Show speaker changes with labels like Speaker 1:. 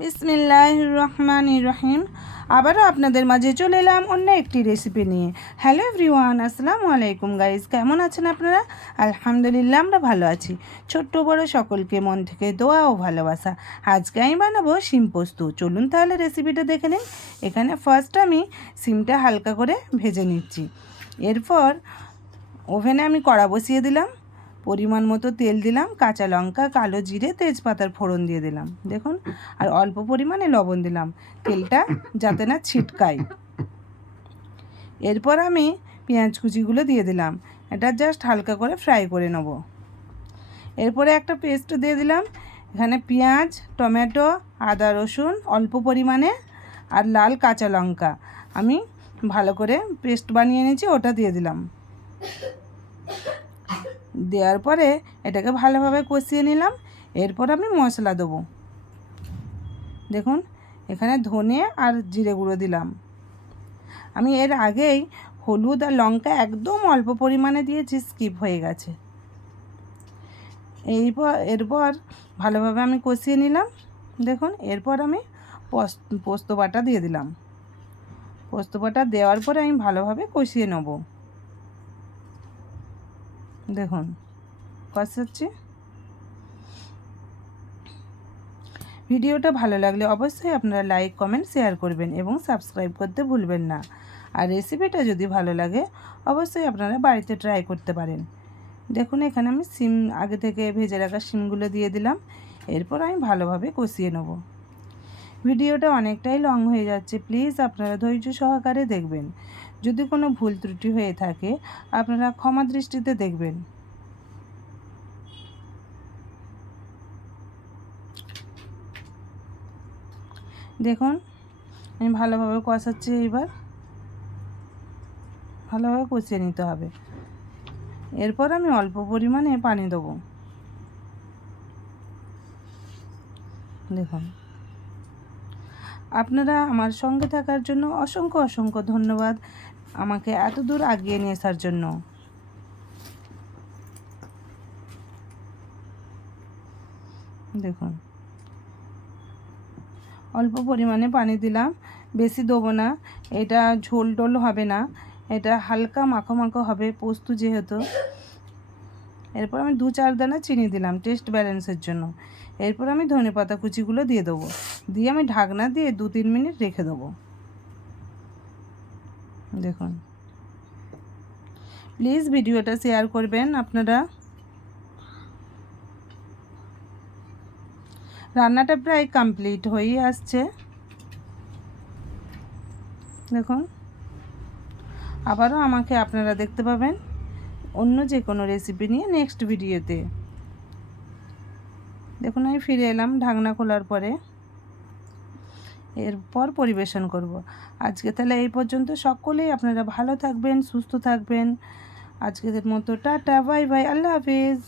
Speaker 1: বিসমিল্লাহ রহমান রহিম আবারও আপনাদের মাঝে চলে এলাম অন্য একটি রেসিপি নিয়ে। হ্যালো এভরিওয়ান আসসালামু আলাইকুম গাইজ কেমন আছেন আপনারা? আলহামদুলিল্লাহ, আমরা ভালো আছি। ছোট্ট বড় সকলকে মন থেকে দোয়া ও ভালোবাসা। আজকে আমি বানাবো শিম পোস্ত। চলুন তাহলে রেসিপিটা দেখে নিন এখানে ফার্স্ট আমি সিমটা হালকা করে ভেজে নিচ্ছি। এরপর ওভেনে আমি কড়া বসিয়ে দিলাম। পরিমাণ মতো তেল দিলাম, কাঁচা লঙ্কা, কালো জিরে, তেজপাতার ফোড়ন দিয়ে দিলাম। দেখুন, আর অল্প পরিমাণে লবণ দিলাম। তেলটা যাতে না ছিটকায়। এরপর আমি পেঁয়াজ কুচিগুলো দিয়ে দিলাম। এটা জাস্ট হালকা করে ফ্রাই করে নেব। এরপরে একটা পেস্ট দিয়ে দিলাম। এখানে পেঁয়াজ, টমেটো, আদা, রসুন অল্প পরিমাণে আর লাল কাঁচা লঙ্কা। আমি ভালো করে পেস্ট বানিয়ে নিয়েছি, ওটা দিয়ে দিলাম। দেওয়ার পরে এটাকে ভালোভাবে কষিয়ে নিলাম। এরপর আমি মশলা দেবো। দেখুন, এখানে ধনে আর জিরে গুঁড়ো দিলাম। আমি এর আগেই হলুদ আর লঙ্কা একদম অল্প পরিমাণে দিয়েছি, স্কিপ হয়ে গেছে। এইপর, এরপর ভালোভাবে আমি কষিয়ে নিলাম। দেখুন, এরপর আমি পোস্ত বাটা দিয়ে দিলাম। পোস্ত বাটা দেওয়ার পরে আমি ভালোভাবে কষিয়ে নেব। দেখুন কষাচ্ছি ভিডিওটা ভালো লাগলে অবশ্যই আপনারা লাইক, কমেন্ট, শেয়ার করবেন এবং সাবস্ক্রাইব করতে ভুলবেন না। আর রেসিপিটা যদি ভালো লাগে, অবশ্যই আপনারা বাড়িতে ট্রাই করতে পারেন। দেখুন, এখানে আমি সিম আগে থেকে ভেজে রাখা সিমগুলো দিয়ে দিলাম। এরপর আমি ভালোভাবে কষিয়ে নেব। ভিডিওটা অনেকটাই লং হয়ে যাচ্ছে, প্লিজ আপনারা ধৈর্য সহকারে দেখবেন। যদি কোনো ভুল ত্রুটি হয়ে থাকে, আপনারা ক্ষমা দৃষ্টিতে দেখবেন। দেখুন, আমি ভালোভাবে কষাচ্ছি এবার ভালোভাবে কষিয়ে নিতে হবে। এরপর আমি অল্প পরিমাণে পানি দেবো। দেখুন। আপনারা আমার সঙ্গে থাকার জন্য অসংখ্য অসংখ্য ধন্যবাদ আমাকে এত দূর আগিয়ে নিয়ে আসার জন্য। দেখুন। অল্প পরিমাণে পানি দিলাম, বেশি দেবো না, এটা ঝোল টোল হবে না, এটা হালকা মাখো মাখো হবে পোস্ত যেহেতু। এরপর আমি দু চার দানা চিনি দিলাম টেস্ট ব্যালেন্সের জন্য। এরপর আমি ধনে পাতা কুচিগুলো দিয়ে দেবো। দিয়ে আমি ঢাকনা দিয়ে দু তিন মিনিট রেখে দেবো। দেখুন। প্লিজ ভিডিওটা শেয়ার করবেন আপনারা। রান্নাটা প্রায় কমপ্লিট হয়েই আসছে। দেখুন। আবারও আমাকে আপনারা দেখতে পাবেন। অন্য যে কোনো রেসিপি নিয়ে নেক্সট ভিডিওতে দেখুন, আমি ফিরে এলাম ঢাকনা খোলার পরে। এরপর পরিবেশন করব। আজকে তাহলে এই পর্যন্ত। সকলেই আপনারা ভালো থাকবেন, সুস্থ থাকবেন। আজকের মতো টাটা বাই বাই আল্লাহ হাফিজ।